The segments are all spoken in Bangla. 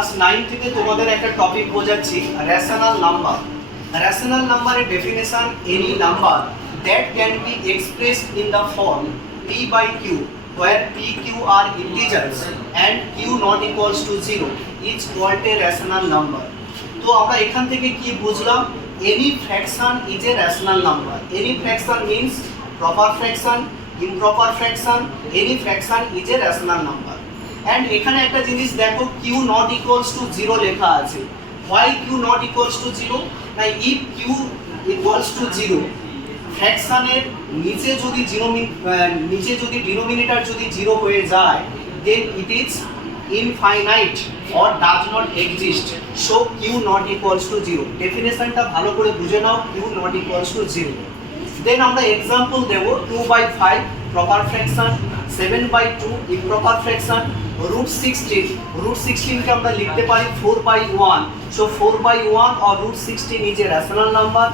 ক্লাস 9 থেকে তোমাদের একটা টপিক বোঝাচ্ছি রেশনাল নাম্বার। রেশনাল নাম্বারের definition any number that can be expressed in the form p by q where p q are integers and q not equals to 0 is called a rational number। তো আমরা এখান থেকে কি বুঝলাম? any fraction is a rational number। any fraction means proper fraction, improper fraction, any fraction is a rational number। and এখানে একটা জিনিস দেখো q not equals to 0 লেখা আছে। why q not equals to 0? না if q equals to 0 ফ্র্যাকশনের নিচে যদি ডিনোমিনেটর যদি 0 হয়ে যায় then it is infinite or does not exist, so q not equals to 0। ডেফিনেশনটা ভালো করে বুঝে নাও, q not equals to 0। দেন আমরা एग्जांपल দেব 2/5 প্রপার ফ্র্যাকশন, 7/2 ইমপ্রপার ফ্র্যাকশন, √16 কে আমরা লিখতে পারি 4/1, so 4/1 or √16 is a rational number।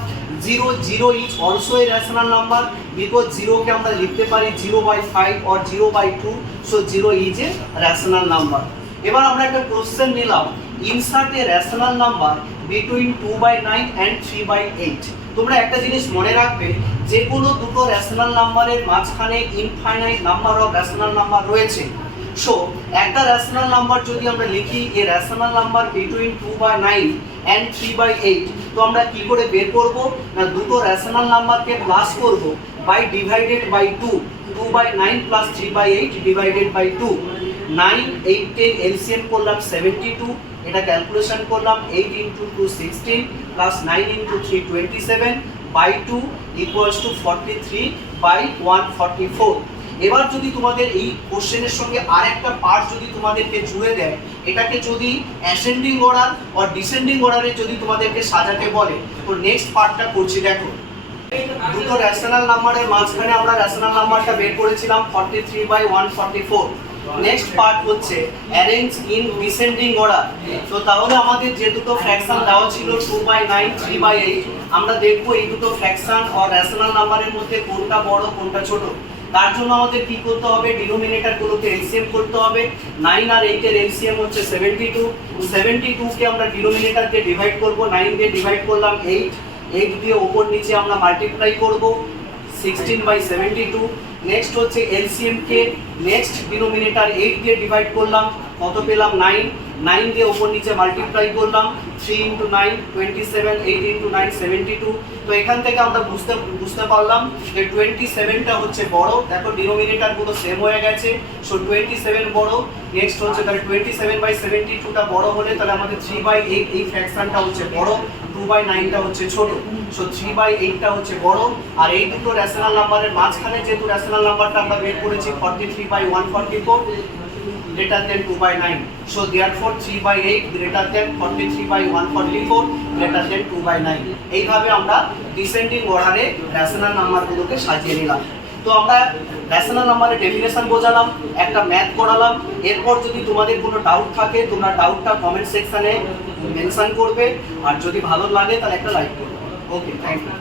0 is also a rational number because 0 কে আমরা লিখতে পারি 0/5 or 0/2, so 0 is a rational number। এবার আমরা একটা কোশ্চেন নিলাম, insert a rational number between 2/9 and 3/8। তোমরা একটা জিনিস মনে রাখবে, যে কোনো দুটো রেশনাল নাম্বারের মাঝখানে infinite number of rational number রয়েছে। সো একটা রেশনাল নাম্বার যদি আমরা লিখি এ রেশনাল নাম্বার বিটুইন 2/9 and 3/8, তো আমরা কি করে বের করব? না দুটো রেশনাল নাম্বারকে প্লাস করব by divided by 2। 2/9 plus 3/8 divided by 2। 9 8 এর এলসিএম করলাম 72, এটা ক্যালকুলেশন করলাম 8 * 2 16 প্লাস 9 * 3 27 বাই 2 ইকুয়ালস টু 43/144। এবার যদি তোমাদের এই কোশ্চেনের সঙ্গে আরেকটা পার্ট যদি তোমাদেরকে জুড়ে দেয়, এটাকে যদি অ্যাসেন্ডিং অর্ডার অর ডিসেন্ডিং অর্ডারে যদি তোমাদেরকে সাজাতে বলে, তো নেক্সট পার্টটা করছি। দেখো দুটো রেশনাল নাম্বারের মাঝখানে আমরা রেশনাল নাম্বারটা বের করেছিলাম 43/144। নেক্সট পার্ট হচ্ছে অ্যারেঞ্জ ইন ডিসেন্ডিং অর্ডার। তো তাহলে আমাদের যে দুটো ফ্র্যাকশন দেওয়া ছিল 2/9 3/8, আমরা দেখব এই দুটো ফ্র্যাকশন আর রেশনাল নাম্বারের মধ্যে কোনটা বড় কোনটা ছোট। তার জন্য আমাদের কি করতে হবে? ডিনোমিনেটরগুলোকে এলসিএম করতে হবে। 9 আর 8 এর এলসিএম হচ্ছে 72। 72 কে আমরা ডিনোমিনেটর দিয়ে ডিভাইড করব, 9 দিয়ে ডিভাইড করলাম 8 দিয়ে উপর নিচে আমরা মাল্টিপ্লাই করব 16/72। নেক্সট হচ্ছে এলসিএম কে নেক্সট ডিনোমিনেটর 8 দিয়ে ডিভাইড করলাম, কত পেলাম? 9 দিয়ে উপর নিচে মাল্টিপ্লাই করলাম 3 * 9 27, 8 * 9 72। তো এখান থেকে আমরা বুঝতে পারলাম যে 27টা হচ্ছে বড়। দেখো ডিনোমিনেটর গুলো সেম হয়ে গেছে, সো 27 বড়। নেক্সট হচ্ছে তাহলে 27/72টা বড় হলে তাহলে আমাদের 3/8 এই ফ্র্যাকশনটা হচ্ছে বড়, 2/9টা হচ্ছে ছোট, সো 3/8টা হচ্ছে বড়। আর এই দুটো রেশনাল নাম্বারের মাঝখানে যেহেতু রেশনাল নাম্বারটা আমরা বের করেছি 43/144 greater than 2/9, so therefore 3/8 greater than 43/144 greater than 2/9। এইভাবে আমরা ডিসেন্ডিং অর্ডারে রেশনাল নাম্বারগুলোকে সাজিয়ে নিলাম। তো আমরা রেশনাল নাম্বারের ডেফিনেশন বোঝালাম, একটা ম্যাথ করালাম। এরপর যদি তোমাদের কোনো ডাউট থাকে তোমরা ডাউটটা কমেন্ট সেকশনে মেনশন করবে, আর যদি ভালো লাগে তাহলে একটা লাইক করবে। ওকে, থ্যাংক ইউ।